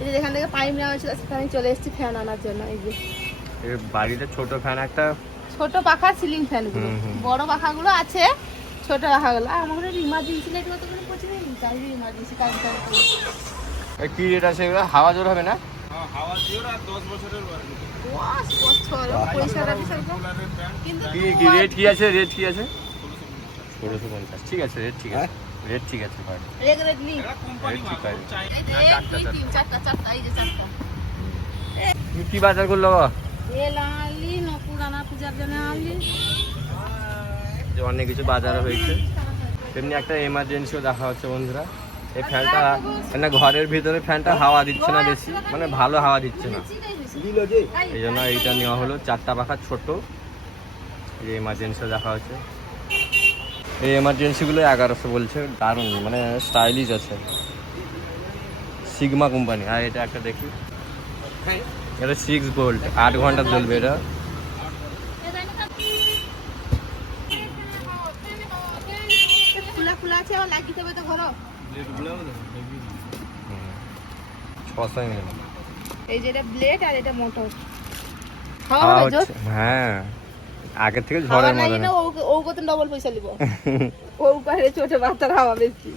এই যে যেখান থেকে পাইপ নেওয়া হয়েছিল সেখানে চলে এসেছি ফ্যান আনার জন্য। এই যে বাড়িতে ছোট ফ্যান একটা, ছোট পাখা সিলিং ফ্যানগুলো, বড় পাখাগুলো আছে, ছোট পাখাগুলো আমাদের ইমার্জেন্সি লাইট মতো কোনো পৌঁছে নেই, তাই ইমার্জেন্সি কাজ করে। কি রেট আছে এগুলো? হাওয়া জোর হবে না? হাওয়া জোর আর 10 বছরের ওয়ারেন্টি। 10 বছর পয়সাটা বিশাল। কিন্তু কি রেট কি আছে? রেট কি আছে? 1650। ঠিক আছে, রেট ঠিক আছে, রেট ঠিক আছে। রেগুলেটলি এটা কোম্পানি মাল চাই। চারটা এই যে চারটা। তুমি কি বাজার করলো বাবা? এ লালি নপুরানা পূজার জন্য আলি। যে অনেক কিছু বাজার হয়েছে, তেমনি একটা এমার্জেন্সিও দেখা হচ্ছে বন্ধুরা। এই ফ্যানটা মানে ঘরের ভিতরে ফ্যানটা হাওয়া দিচ্ছে না বেশি, মানে ভালো হাওয়া দিচ্ছে না, এই জন্য এইটা নেওয়া হলো। 4টা পাখা ছোট, এই এমার্জেন্সিও দেখা হচ্ছে। এই এমার্জেন্সিগুলো 1100 বলছে, দারুণ মানে স্টাইলিশ আছে, সিগমা কোম্পানি। আর এটা একটা দেখি, এটা 6 ভোল্ট, 8 ঘন্টা চলবে এটা। খোলা খোলা আছে, আবার লাগিয়ে দেবে তো ঘর। 600 ml। এই যে এটা ব্লেড আর এটা মোটর। হাওয়া হাওয়া হচ্ছে, হ্যাঁ আগের থেকে ঝড়ের মতো না। ও কত ডবল পয়সা নিব। ও কারে ছোট বাচ্চার হাওয়া বেশি।